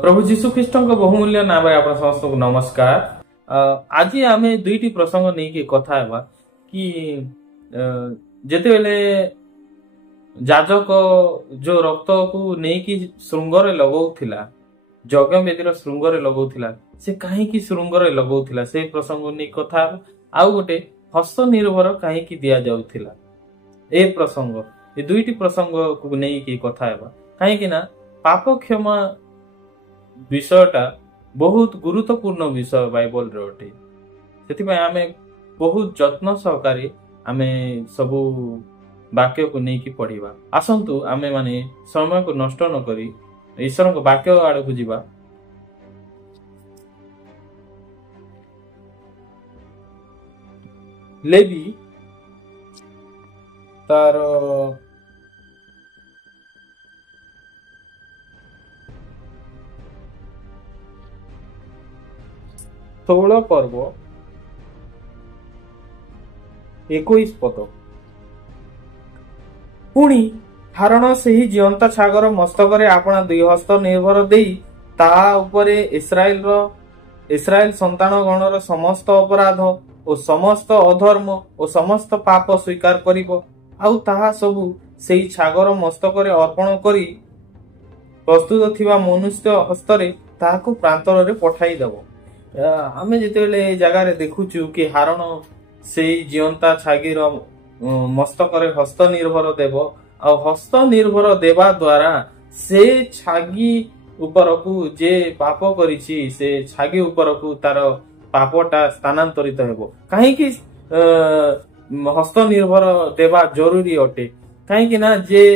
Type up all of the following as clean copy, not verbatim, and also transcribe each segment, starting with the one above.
प्रभु जीशु ख्रीष्ट बहुमूल्य नाम आप समस्त को नमस्कार। आज आम दुईटी प्रसंग नहीं कि कथा हेबा कि जेते बेले जाजक जो रक्त को नहीं कि श्रृंगरे लगौथिला यज्ञ वेदीर श्रृंगरे लगौथिला से कहीं श्रृंगरे लगौथिला से प्रसंग नहीं कथा आउ गोटे हस्त निर्भर कहीं दिया जाउथिला ए प्रसंग ए दुईटी प्रसंग को नहीं कि कथा हेबा कहीं ना पाप क्षमा विषयटा बहुत गुरुत्वपूर्ण विषय बाइबल रे अटे से आमे बहुत जत्न सहकारी आमे सबू वाक्य को नहीं कि पढ़िबा। आसंतु आमे माने समय को नष्ट न करी ईश्वर को वाक्य आड़ को जीवा। लेवी तार 16 पर्व 21 पद पुणी हारण से ही जीवंत छागर मस्तक आपना दुई हस्त निर्भर देई ताहा उपरे इस्राएल संतान गणर समस्त अपराध और समस्त अधर्म और समस्त पाप स्वीकार करिबो आउ ताहा सबु सेही छागर मस्तक अर्पण करी प्रस्तुत थिबा मनुष्य हस्तरे ताहाको प्रांतर रे पठाई देबो। आमे जेतेबेले जगार देखुचु कि हारण से जीवंता छागीर मस्तक हस्त निर्भर देव आ हस्त निर्भर देवा द्वारा से छागी ऊपर को जे पाप करिछि से छागी ऊपर को तार पापटा स्थानांतरित हेबो। कहीं कि हस्त निर्भर देवा जरूरी अटे कहीं ना जे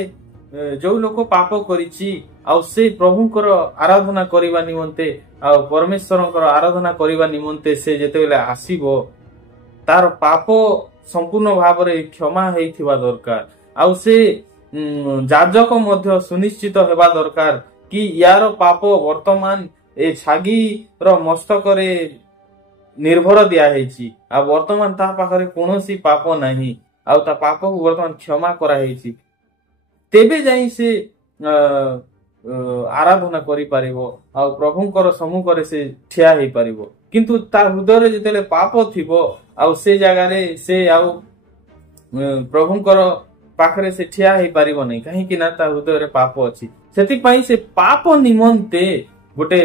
जो लोक पाप करिछि आ से प्रभुंकर आराधना करिबा निमंते आ परमेश्वरंकर आराधना करिबा निमंते से जेतेबेले आसीबो तार पाप संपूर्ण भाव रे क्षमा हेइथिबा दरकार आ से जाजक मध्य सुनिश्चित हेबा दरकार कि यार पाप वर्तमान ए छागी रो मस्तक रे निर्भर दिया हेछि आ वर्तमान ता पाखरे कोनोसी पाप नाही आ ता पाप को वर्तमान क्षमा करा हेछि तेबे जाई से आराधना करि पारिबो आ प्रभुंकर सम्मुख रे से ठिया हेइ पारिबो। किंतु ता हृदय रे जेतेले पाप थिबो आ से जगह रे से आ प्रभुंकर पाखरे से ठिया हेइ पारिबो नै काहे कि ना ता हृदय रे पाप अछि सेति पई से पाप निमंते गोटे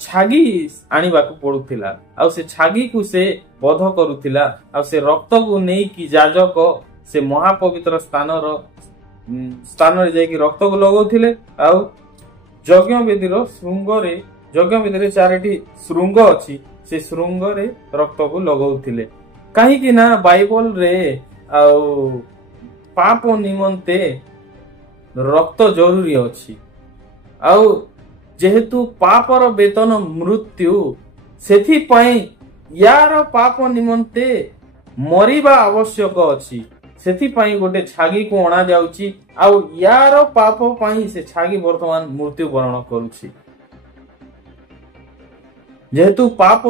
छागी आनिबा को पडुथिला आ से छागी को से बध करूथिला आ से रक्त को नै कि जाजक से महापवित्र स्थान रे जाई कि रक्त को लगौथिले आ यज्ञ वेदीर श्रृंगरे यज्ञ वेदीर चारिटी श्रृंग अछि से श्रृंग रे रक्त को लगौथिले काहे कि ना बाइबल रे आ पाप निमंते रक्त जरूरी अछि आ जेहेतु पापर वेतन मृत्यु सेथि पई यार पाप निमंते मरिबा आवश्यक अछि सेथि पई गोटे छागी को अणा जाउची आ यार पाप पई से छागी वर्तमान मृत्यु वरण करूची। जेहेतु पाप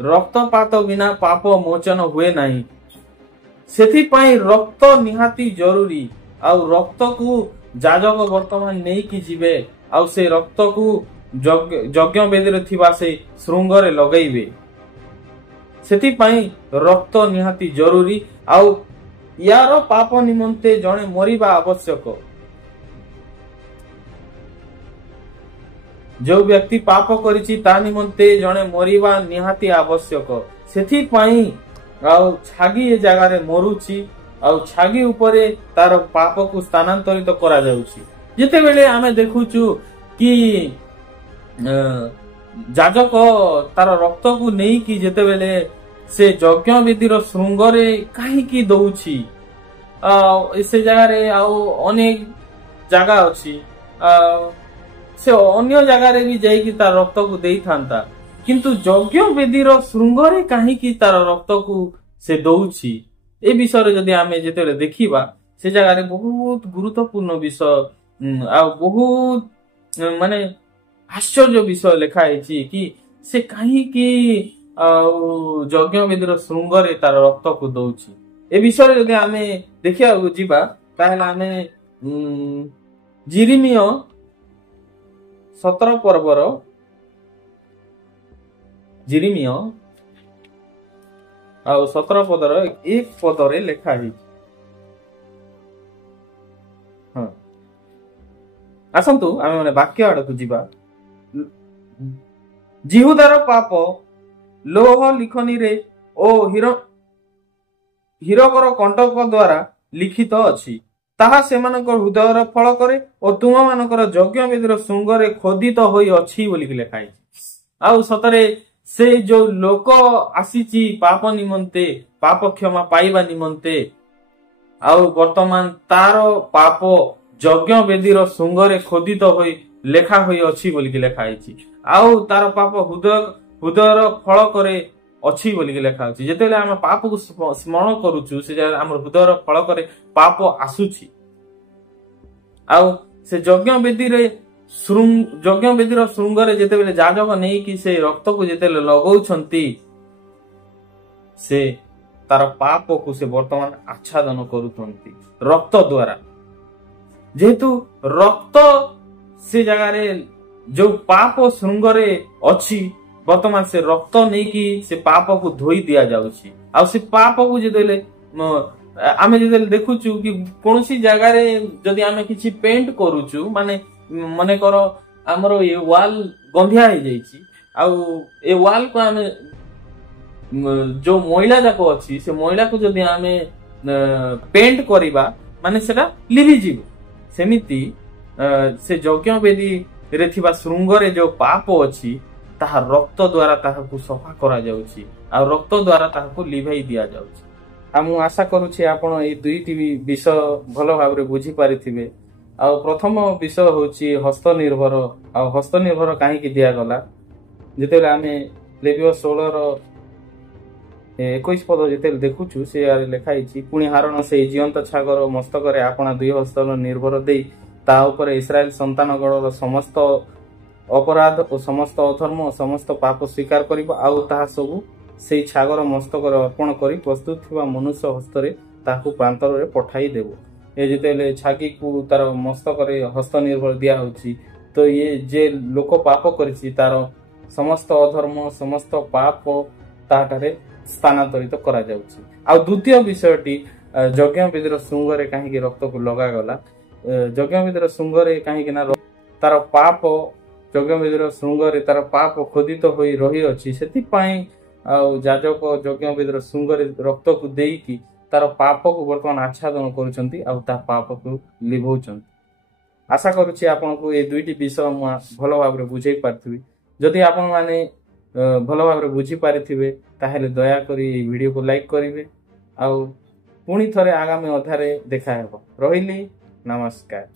रक्तपात बिना पाप मोचन हुए नहीं सेथि पई रक्त निहाती जरूरी आ रक्त को जाजक वर्तमान नहीं कि जीवे आ से रक्त को यज्ञ वेदी थिबा से श्रृंगरे लगैबे सेथि पई रक्त निहाती जरूरी आ यार पाप निमंते जणे मरिबा आवश्यक। जो व्यक्ति पाप करिछि ता निमंते जणे मरिबा निहाती आवश्यक सेथि पई आ छागी ए जगह रे मरुछि आ छागी ऊपरे तार पाप को स्थानांतरित करा जाउछि। जेते बेले आमे देखुछु कि जाजक तार रक्त को नहीं कि जेते बेले से यज्ञ वेदीर श्रृंगरे काहे कि दउछि से जगह रे आ अनेक जगह अछि से अन्य जगह रे भी जाई कि तार रक्त को देई थांता किंतु यज्ञ वेदीर श्रृंगरे काहे कि तार रक्त को से दउछि ए विषय रे जदि आमे जेते देखिबा से जगह रे बहुत गुरुत्वपूर्ण विषय आ बहुत माने आश्चर्य विषय लिखा है कि से कहीं कि यज्ञ वेदीर श्रृंगरे तार रक्त को दउछि ए विषय जदि आमे देखिया जीवा ताहेला आमे जिरिमियो 17 पर्वर जिरिमिय आउ 17 पदर 1 पदरे लेखा है। हाँ आसतु आम मैंने वाक्य आड़ को जीवा। जिहुदार पाप लोह लिखनी रे ओ हीरकर कंटक द्वारा लिखित अछि, ताहा सेमानकर हृदयर फल करे और तुम मानकर यज्ञ वेदीर श्रृंगरे खोदित होई अछि बोली लेखा है। आउ सतरे से जो लोक आसीची पाप निमंते पाप क्षमा पाइबा निमंते आउ वर्तमान तार पाप यज्ञ वेदीर श्रृंगरे खोदित होई लेखा होई अछि बोली लेखा है। आउ तार पाप हृदयर फल करे अच्छी बोलिक लेखा अछि। जेतेले हम पाप को स्मरण करूछु से हम हृदयर फल करे पाप आसुछि। आउ से यज्ञ वेदीर श्रृंगरे जेतेले जाजक नहीं कि से रक्त को जेतेले लगाउछंती से तार पाप को से वर्तमान आच्छादन करूछंती रक्त द्वारा। जेहेतु रक्त से जगह रे जो पाप श्रृंगरे अछि वर्तमान से रक्त नहीं कि से पाप को धोई दिया जाउछि। आ से पाप को जेदेले आमे जेदेले देखुछु कि कोनसी जगह रे जदी आमे किछि पेंट करूछु माने मने करो हमरो ये वॉल गंधिया हो जाइछि आ ए वॉल को आमे जो मैला जाको अछि से मैला को जदी आमे पेंट करिबा माने सेटा लिभि जीव। सेमिति से यज्ञ वेदी रे थिबा श्रृंगरे जो पाप अछि ताहा रक्त द्वारा ताहाकु सफा करा जाउछि आ रक्त द्वारा ताहाकु लिभाई दिया जाउछि। आ मु आशा करूछि आपण ए दुईटी विषय भलो भाबरे बुझी पारिथिबे। आ प्रथम विषय होछि हस्त निर्भर। आ हस्त निर्भर काहे कि दिया गला जेतेले आमे लेवियो 16 रो 21 पद जेतेले देखुछु से यार लेखा हिछि पुणी हारण से जीवंत छागर मस्तकरे आपणा दुई हस्त निर्भर देई ता ऊपर इस्राएल संतान गणर समस्त अपराध और समस्त अधर्म समस्त पाप स्वीकार करिबो आउ ताहा सबु सेई छागर मस्तकर अर्पण करी प्रस्तुत थिबा मनुष्य हस्तरे ताकू प्रांतर रे पठाई देबो। ए जेतेले छागी को तार मस्तकरे हस्त निर्भर दिया होछि तो ये जे लोक पाप करिछि तार समस्त अधर्म समस्त पाप ताहारे स्थानांतरित करा जाउछि। आ द्वितीय विषयटी यज्ञ वेदीर श्रृंगरे काहे कि रक्त को लगा गला। यज्ञ वेदीर श्रृंगरे काहे कि ना तार पाप यज्ञ वेदीर श्रृंगरे तार पाप खोदित होई रही अछि सेति पई आ जाजक यज्ञ वेदीर श्रृंगरे रक्त को देई तार पाप को वर्तमान आच्छादन करूछंती आ ता पाप को लिभौछंती। आशा करूछि आपनको ए दुईटी विषय मु भलो भाबरे बुझै पारथिबी। जदि आपण माने भलो भाबरे बुझी पारिथिबे ताहेले दया करी ए वीडियो को लाइक करिवे आ पुणी थरे आगामी अध्याय देखा हेबो। रहिली नमस्कार।